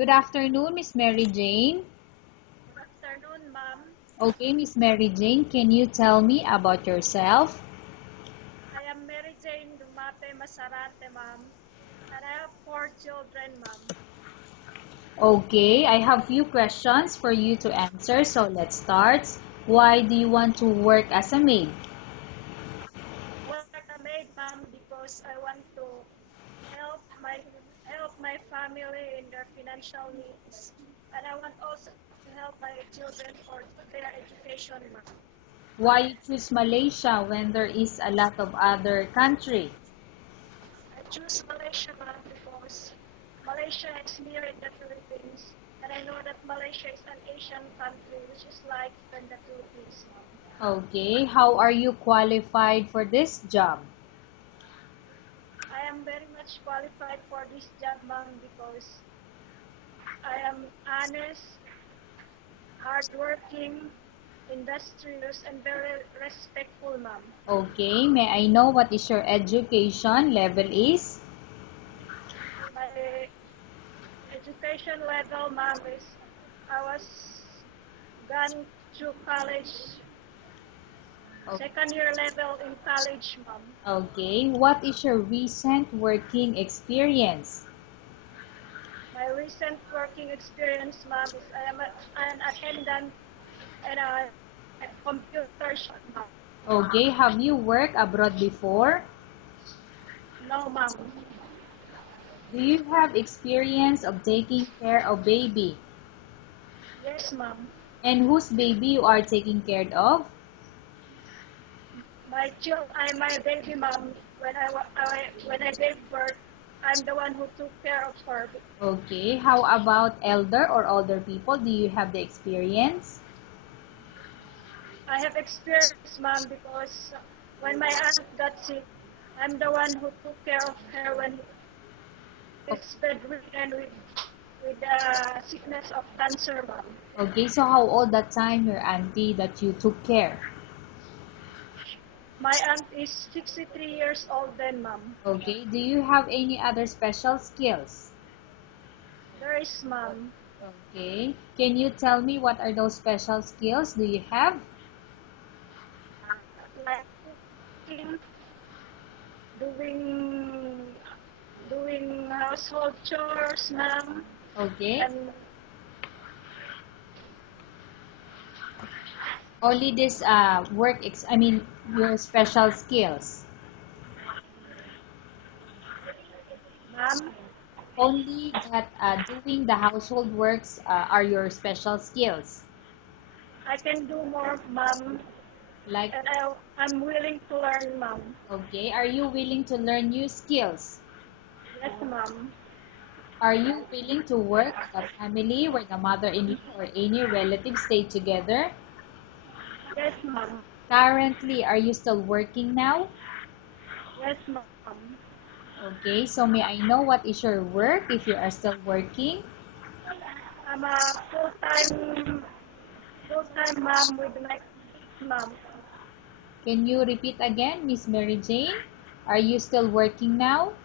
Good afternoon, Miss Mary Jane. Good afternoon, ma'am. Okay, Miss Mary Jane, can you tell me about yourself? I am Mary Jane Dumape Masarate, ma'am. And I have 4 children, ma'am. Okay, I have few questions for you to answer, so let's start. Why do you want to work as a maid? Work a maid, ma'am, because I want to help my family in their financial needs. And I want also to help my children for their education, ma'am. Why you choose Malaysia when there is a lot of other country? I choose Malaysia, ma'am, because Malaysia is near in the Philippines. And I know that Malaysia is an Asian country, which is like in the Philippines, ma'am. Okay, how are you qualified for this job? I am very much qualified for this job, ma'am, because I am honest, hardworking, industrious, and very respectful, ma'am. Okay, may I know what is your education level is? My education level, ma'am, is I was gone to college, second year level in college, ma'am. Okay, what is your recent working experience? My recent working experience, ma'am, is I am an attendant in a computer shop, ma'am. Okay, have you worked abroad before? No, ma'am. Do you have experience of taking care of baby? Yes, ma'am. And whose baby you are taking care of? My baby mom. When I gave birth, I'm the one who took care of her. Okay, how about elder or older people? Do you have the experience? I have experience, ma'am, because when my aunt got sick, I'm the one who took care of her when she's bedridden with the sickness of cancer, ma'am. Okay, so how old that time your auntie that you took care? My aunt is 63 years old then, ma'am. Okay, do you have any other special skills? There is, ma'am, Okay, can you tell me what are those special skills do you have? like cooking, doing doing household chores, ma'am, Okay, and only this I mean your special skills. ma'am, Only that doing the household works are your special skills. I can do more, ma'am, Like, and I'm willing to learn, ma'am. okay, are you willing to learn new skills? Yes, ma'am. Are you willing to work at a family where the mother-in-law or any relative stay together? Yes, ma'am. Currently, are you still working now? Yes, ma'am. Okay, so may I know what is your work if you are still working? I'm a full-time mom with my kids, ma'am. Can you repeat again, Miss Mary Jane? Are you still working now?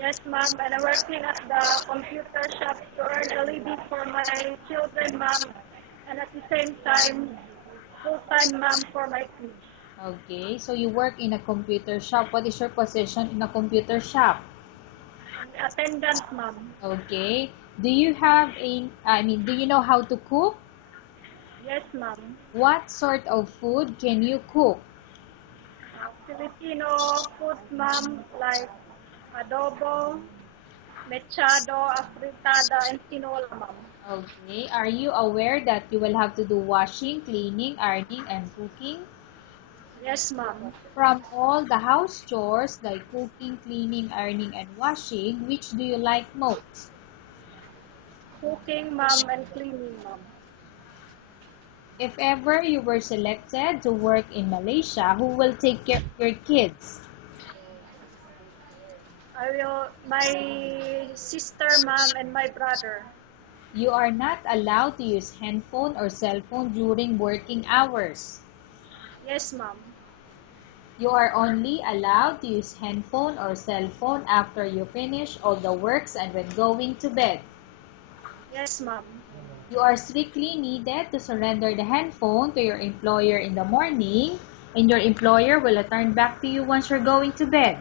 Yes, ma'am, and I'm working at the computer shop to earn a living for my children, ma'am, and at the same time, full-time mom for my kids. Okay, so you work in a computer shop. What is your position in a computer shop? Attendant, ma'am. Okay. Do you have do you know how to cook? Yes, ma'am. What sort of food can you cook? Filipino food, ma'am, like adobo, mechado, afritada, and tinola, ma'am. Okay. Are you aware that you will have to do washing, cleaning, ironing, and cooking? Yes, ma'am. From all the house chores like cooking, cleaning, ironing, and washing, which do you like most? Cooking, ma'am, and cleaning, ma'am. If ever you were selected to work in Malaysia, who will take care of your kids? My sister, ma'am, and my brother. You are not allowed to use handphone or cell phone during working hours. Yes, ma'am. You are only allowed to use handphone or cell phone after you finish all the works and when going to bed. Yes, ma'am. You are strictly needed to surrender the handphone to your employer in the morning, and your employer will return back to you once you're going to bed.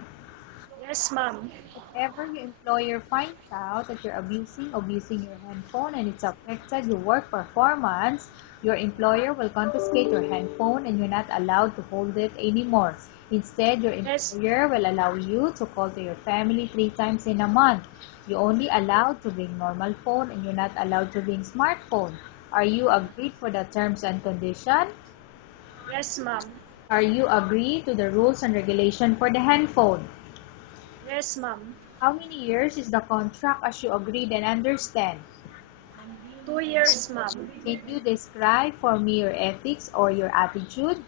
Yes, ma'am. If ever your employer finds out that you're abusing your handphone and it's affected your work performance, your employer will confiscate your handphone and you're not allowed to hold it anymore. Instead, your Yes, employer will allow you to call to your family 3 times in a month. You're only allowed to bring normal phone and you're not allowed to bring smartphone. Are you agreed for the terms and condition? yes, ma'am. Are you agreed to the rules and regulation for the handphone? Yes, ma'am. How many years is the contract as you agreed and understand? 2 years, ma'am. Can you describe for me your ethics or your attitude?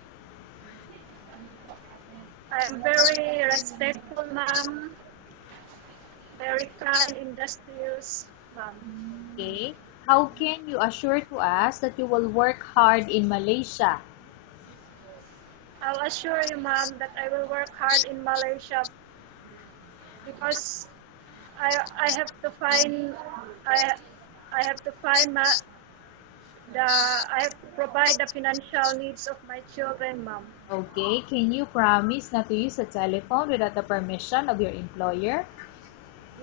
I'm very respectful, ma'am. Very kind, industrious, ma'am. Okay. How can you assure to us that you will work hard in Malaysia? I'll assure you, ma'am, that I will work hard in Malaysia because I have to find I I have to find I have to provide the financial needs of my children, ma'am. Okay. Can you promise not to use the telephone without the permission of your employer?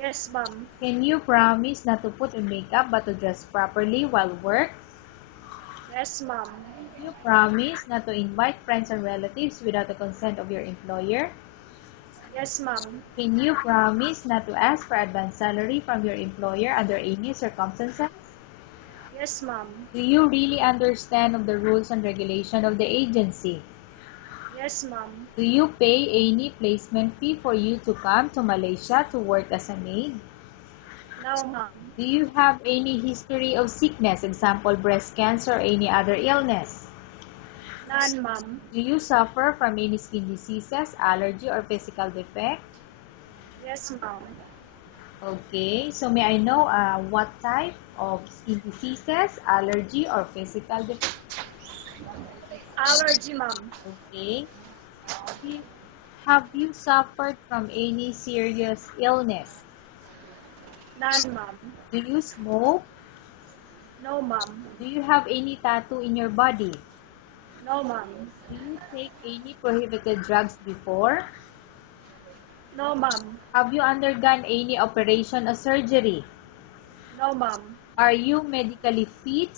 Yes, ma'am. Can you promise not to put on makeup but to dress properly while work? Yes, ma'am. Can you promise not to invite friends and relatives without the consent of your employer? Yes, ma'am. Can you promise not to ask for advance salary from your employer under any circumstances? Yes, ma'am. Do you really understand of the rules and regulation of the agency? Yes, ma'am. Do you pay any placement fee for you to come to Malaysia to work as a maid? No, ma'am. Do you have any history of sickness, example breast cancer or any other illness? None, ma'am. Do you suffer from any skin diseases, allergy, or physical defect? Yes, ma'am. Okay, so may I know what type of skin diseases, allergy, or physical defect? Allergy, ma'am. Okay. Do- Have you suffered from any serious illness? None, ma'am. Do you smoke? No, ma'am. Do you have any tattoo in your body? No, ma'am. Do you take any prohibited drugs before? No, ma'am. Have you undergone any operation or surgery? No, ma'am. Are you medically fit?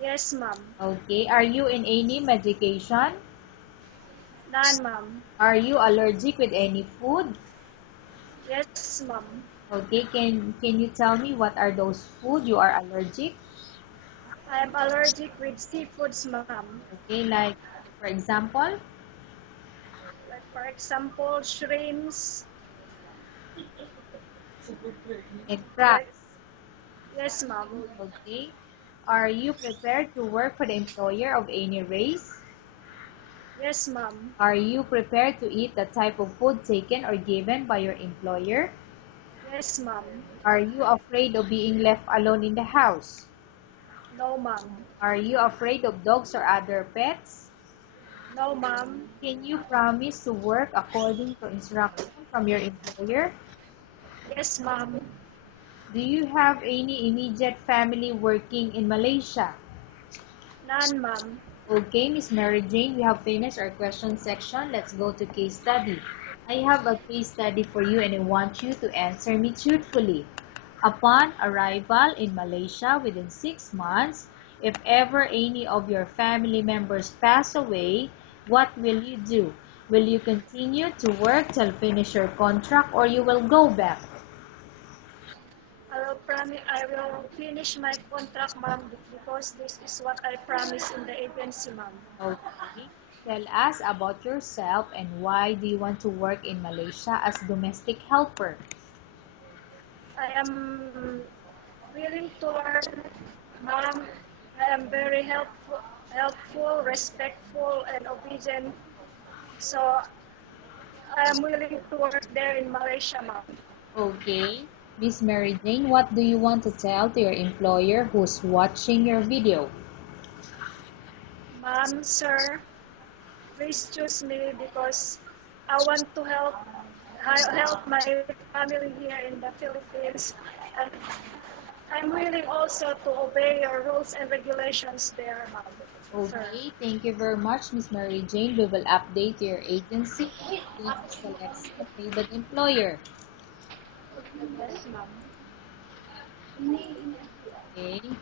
Yes, ma'am. Okay. Are you in any medication? None, ma'am. Are you allergic with any food? Yes, ma'am. Okay. Can you tell me what are those food you are allergic? I am allergic with seafoods, ma'am. Okay. Like for example, Like, for example, shrimps. and Like, crabs. yes, ma'am. Okay. Are you prepared to work for the employer of any race? Yes, ma'am. Are you prepared to eat the type of food taken or given by your employer? Yes, ma'am. Are you afraid of being left alone in the house? No, ma'am. Are you afraid of dogs or other pets? No, ma'am. Can you promise to work according to instruction from your employer? Yes, ma'am. Do you have any immediate family working in Malaysia? None, ma'am. Okay, Miss Mary Jane, we have finished our question section. Let's go to case study. I have a case study for you and I want you to answer me truthfully. Upon arrival in Malaysia within 6 months, if ever any of your family members pass away, what will you do? Will you continue to work till finish your contract or you will go back? I will finish my contract, ma'am, because this is what I promised in the agency, ma'am. Okay. Tell us about yourself and why do you want to work in Malaysia as domestic helper? I am willing to learn, ma'am. I am very respectful, and obedient. So I am willing to work there in Malaysia, ma'am. Okay. Miss Mary Jane, what do you want to tell to your employer who's watching your video? Ma'am, sir, please choose me because I want to help my family here in the Philippines. And I'm willing also to obey your rules and regulations there, ma'am. Sir. Okay, thank you very much, Miss Mary Jane. We will update your agency if selects by the employer. Yes, ma'am. Okay.